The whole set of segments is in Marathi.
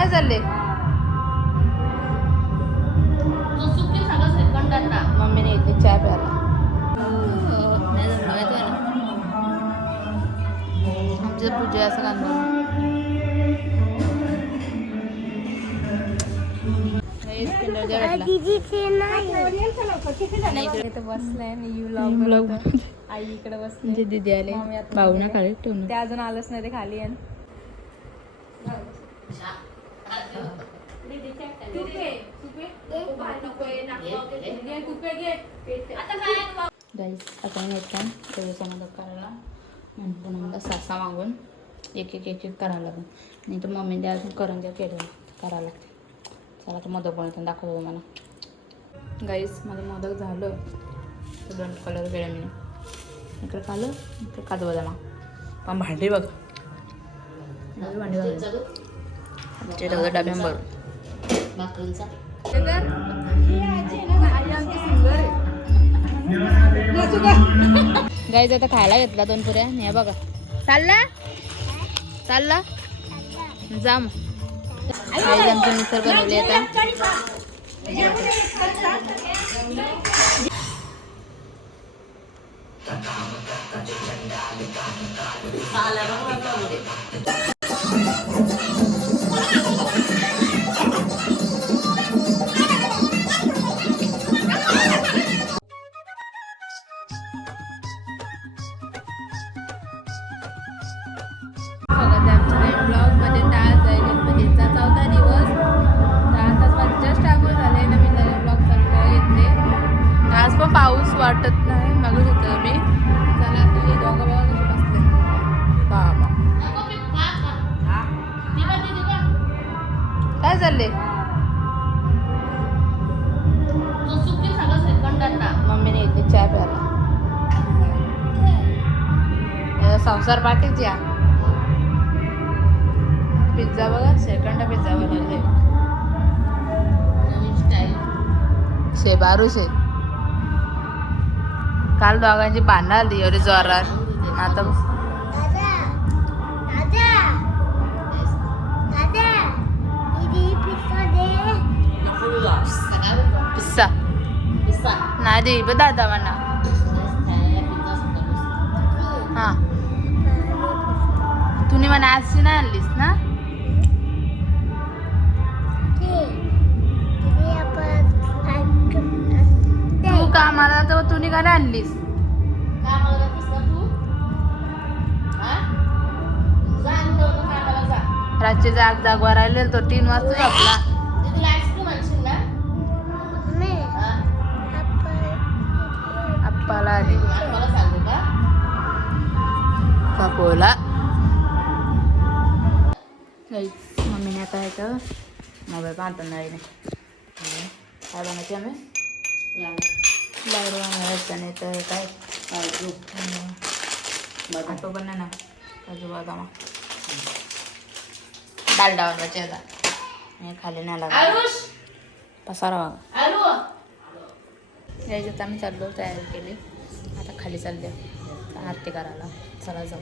काय चालले? मम्मीने इथे चहा प्यायला. आमच्या पूजा असं कांदा आई इकडे बसले. दीदी आले. भाऊ ना खाली ठेवून ते अजून आलंच नाही. ते खाली आहे. गाईस आता मी येतात त्याचा मदत करायला म्हणतो मला सासा मागून एक एक एक एक करायला लागून नाही तर मम्मीने अजून करंज्या केलं करायला लागते. चला तर मोदक बनवताना दाखवतो तुम्हाला. गाईस माझं मोदक झालं. दोन कलर केलं मी. इकडे खाल्लं इकडे काजू बदामा. पण भांडी बघ भांडी बघ डब्यांवर गाईज आता खायला घेतला 2 पुऱ्या. हे बघा चालला चालला जा मग. गाईज आमची मिसळ बनवली आता. ब्लॉगमध्ये आज आहे गणपतीचा 4था दिवस. 10 तास जस्ट अगोदर झाले. नवीन ब्लॉग चालू घेतले. आज पण पाऊस वाटत नाही. मागून होतं मी. चला आता हे दोघं बघा कसे बसले. बाबा काय चालले? मम्मीने इथे चहा प्यायला. संसार पाठीच या. पिझ्झा बघा. सेकंड पिझ्झा बनवले. शेबारू शे काल दोघांची भांडणं आली एवढी जोरात. आता पिस्सा नाही दे ब दादा म्हणा. हां तुम्ही म्हणा आजची नाही आणलीस ना. तू कामाला तर तुम्ही का नाही आणलीस. रातचे जागवर राहिले तो 3 वाजता झोपला. आप्पाला आली काकोला. मम्मीने आता यायचं मोबाईल पाहतो नाही. काय बनायचे आम्ही लाडू बनवायचं नाही तर काय काजू बनना ना. काजू बदामा डालडा बनवायचे. आता खाली नाही लागला पसारा बघा. यायच्यात आम्ही चाललो. तयारी केली. आता खाली चालले आरती करायला. चला जाऊ.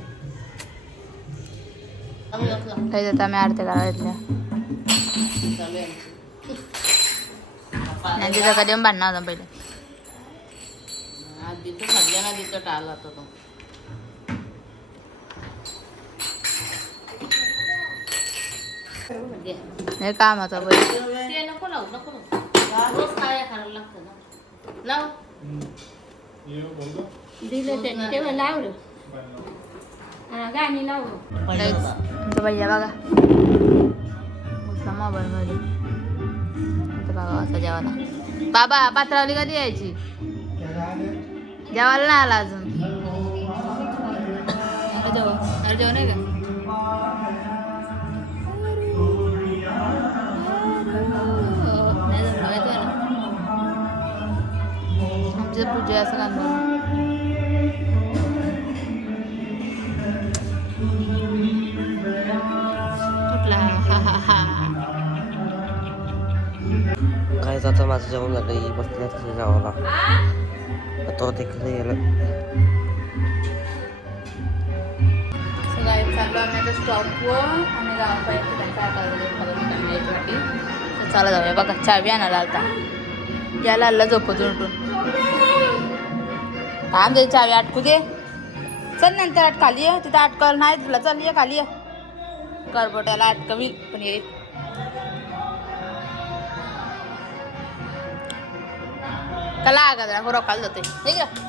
त्याच्यात आम्ही आरती करायला घेतल्या. तिथं कधी भांडणं होतं पहिले. आला तो हे कामाचा पहिले नको लावू नको रोज काय करायला लागतं ना. लाव दिलं त्यांनी तेव्हा लावलं. गाणी लाव. तुमचा भैया बघा मोबाईलमध्ये बाबा असा जेवायला. बाबा पात्रावली कधी यायची? जेवायला नाही आला अजून. जेवण आहे का? आमच्या पूजा असं कांदा काय जातं माझं जेवण झालं. बसलं तसं जेवायला. तो तिकडे गेलं. चाललो आम्ही आता स्टॉपवर आणि गावापायचं त्यांचा आता यायच्यासाठी तर चला जाऊया. बघा चावी आणायला आता यायला आला झोपतून उठून थांब दे चावी अटकू दे. चल नंतर अट खाली आहे तिथं अटकल नाही तुला. चल ये खाली आहे करबोट्याला अटकवी पण ये कला आगा रोकायला जाते ठीक आहे.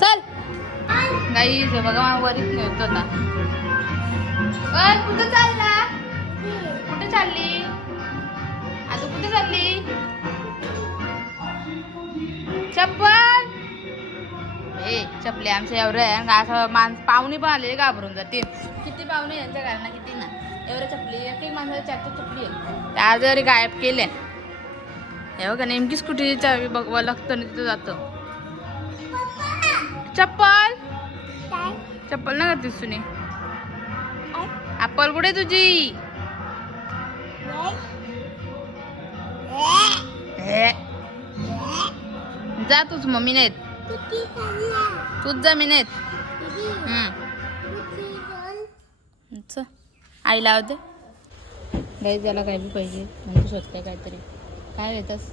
चल गाई बघा वरीच नेत होता. कुठं चालला कुठे चालली आता कुठे चालली चप्पल ए चपले आमच्या एवढं आहे असं पाहुणे पण आले घाबरून जाते. किती पाहुणे यांच्या घरांना किती ना एवढ्या चपली एक एक माणसाला चार चपली आहे त्या आज जरी गायब केले हे बघा नेमकीच कुठे चावी बघवा लागतं ना तिथं जातं. चप्पल चप्पल ना करतेस तुने अप्पल कुठे तुझी जा तूच मम्मी नाहीत तूच जा मी नाहीत आई लावते गाई त्याला काय बी पाहिजे म्हणजे शोधते काहीतरी काय येतस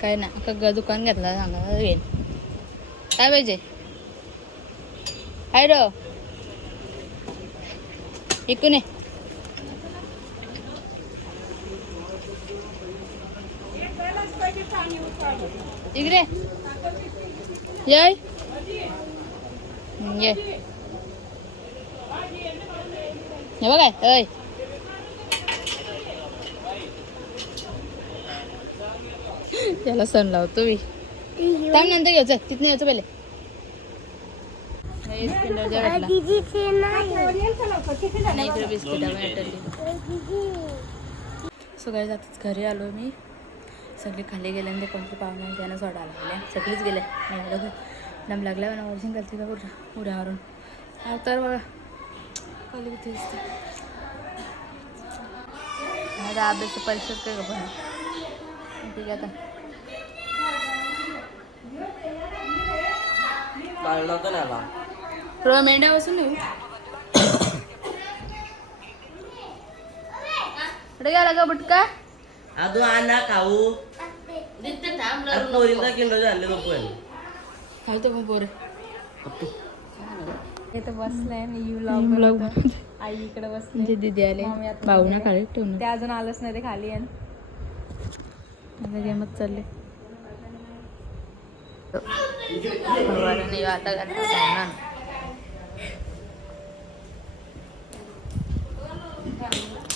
काय ना का दुकान घेतला सांगा घेईन काय पाहिजे हाय रो इकून ये इकडे ये ये हे बघाय अय त्याला सण लावतो मी थांब नंतर घ्यायचं तिथनं यायचं पहिले सगळे जातच घरी आलो मी सगळे खाली गेले आणि ते कोणते पाहुणे त्यानं सोडायला लागल्या सगळीच गेले एवढं दम लागल्या ना वर्षन करते का कुठं उड्यावरून तर बघा खाली किती दिसते माझा अभ्यास परीक्षेत काय का पण ठीक आहे आता थोडं मेंढ्या बसून येऊ कुठे गेला का बुटका अजून आणा खाऊ किंड झाले पण खाऊ तर मग पोरे इथं बसलंय मी ब्लॉग आई इकडे बसले दीदी आले भाऊ ना खाली ठेवून ते अजून आलंच नाही ते खाली आहे आता गेमच चालले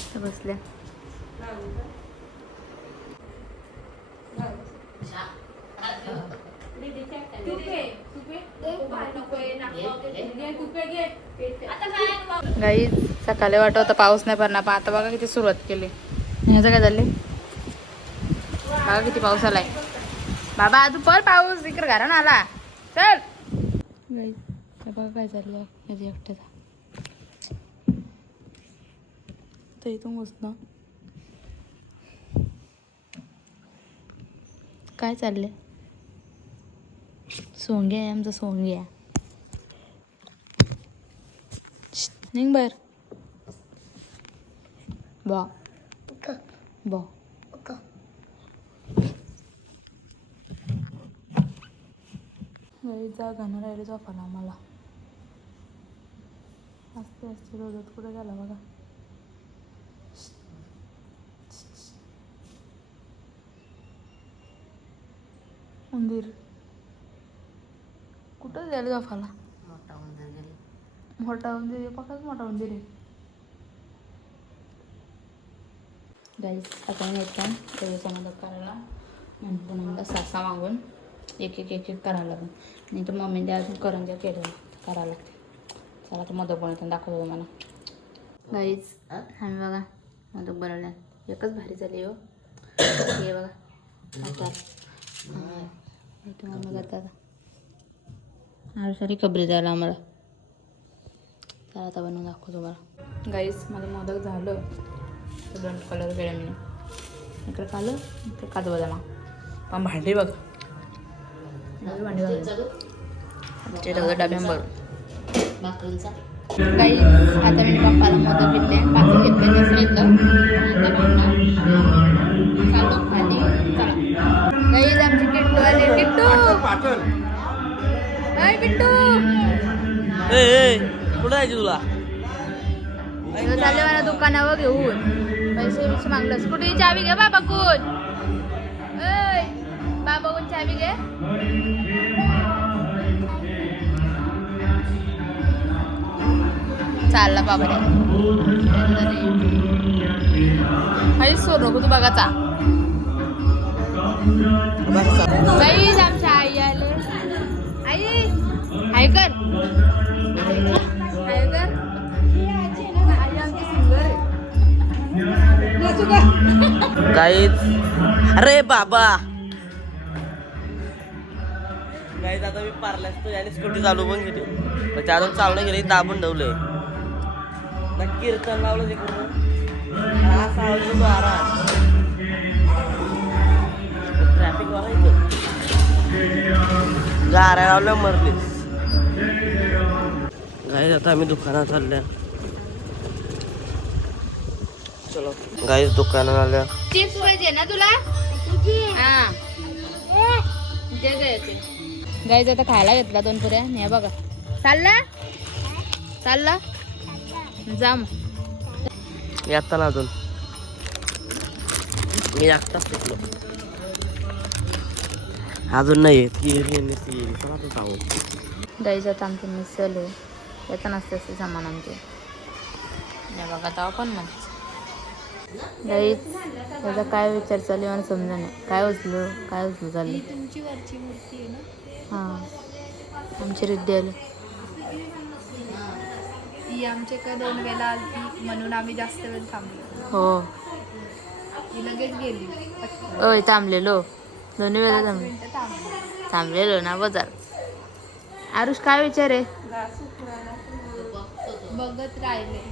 आता बसल्या गाई सकाळी वाटत होता पाऊस नाही पडणार पण आता बघा किती सुरुवात केली ह्याचं काय झाले बघा किती पाऊस आलाय बाबा तू पळ पाऊस इकडे घरा ना आला चल गाई बघा काय चाललंय ह्याची एकट्याचा तर इथून बसणं काय चाललंय सोंग्या आहे आमचा सोंग्या निघ बाहेर बा बा जा गाणं राहिलं झोपायला आम्हाला असते असते रोजत कुठे गेला बघा उंदीर कुठं जायला झोपायला मोठा उंदीर पकाच मोठा उंदीर आहे गाईस आता मी येतो त्याचा मदत करायला म्हटलं नंतर सासा मागून एक एक एक एक करायला लागून नाही तर मम्मीने अजून करंज्या केलं करायला लागते चला तर मोदक बनवताना दाखवतो तुम्हाला गाईच आम्ही बघा मोदक बनवल्या एकच भारी झाली हो हे बघा आता तुम्हाला मग आता सारी खबरी जायला आम्हाला चला आता बनवून दाखवतो तुम्हाला गाईस मला मोदक झालं दोन कलर केला मी इकडे खालं इकडे काजू बदामा पण भांडी बघ भांडी डब्यांभरून काही आता मी पप्पाला मोदक घेतले पाच घेतले नसं घेतलं चालू खाली चला काही आमची किट्टू आले किट्टू हाय किट्टू कुठं जायची तुला चालले मला दुकानावर घेऊन पैसे बिसे मागलं स्कूटी चावी घे बाबा कोण बाबा कोण चावी घे चालला बाबा काही सोड नको तू बघाचा काहीच आमच्या आई आले आई हाय कर हाय कर आई आमची सिंगर गाईज अरे बाबा गाईज आता मी पारल्यास तो याने स्कूटी चालू पण केली पण त्यातून चालणं गेली दाबून ठेवलंय कीर्तन लावलं ते पूर्ण असा आवाज येतो आराम ट्रॅफिक वाला इथं गाऱ्या लावल्या मरलीस गाईज आता आम्ही दुकानात चालल्या चलो गाईज दुकानात आल्या चिप्स पाहिजे ना तुला हा गाईज आता खायला घेतला 2 पुऱ्या हे बघा चालला चालला जा मग येता ना अजून मी एकटाच शिकलो अजून नाही येत जाऊ गाईज आता आमची मिसल आहे येता नसते असते सामान आमचे हे बघा आता आपण म्हणजे गाईज त्याचा काय विचार चालू मला समजा नाही काय उचलू चाललं तुमची वरची मूर्ती आहे ना हां आमची रिद्धी आली ती आमच्याकडे 2 वेळा आली म्हणून आम्ही जास्त वेळ थांबलो हो ती लगेच गेली ओय थांबलेलो 2 वेळा 5 मिनिटं थांबलो थांबलेलो ना बाजार आरुष काय विचार आहे बघत राहिले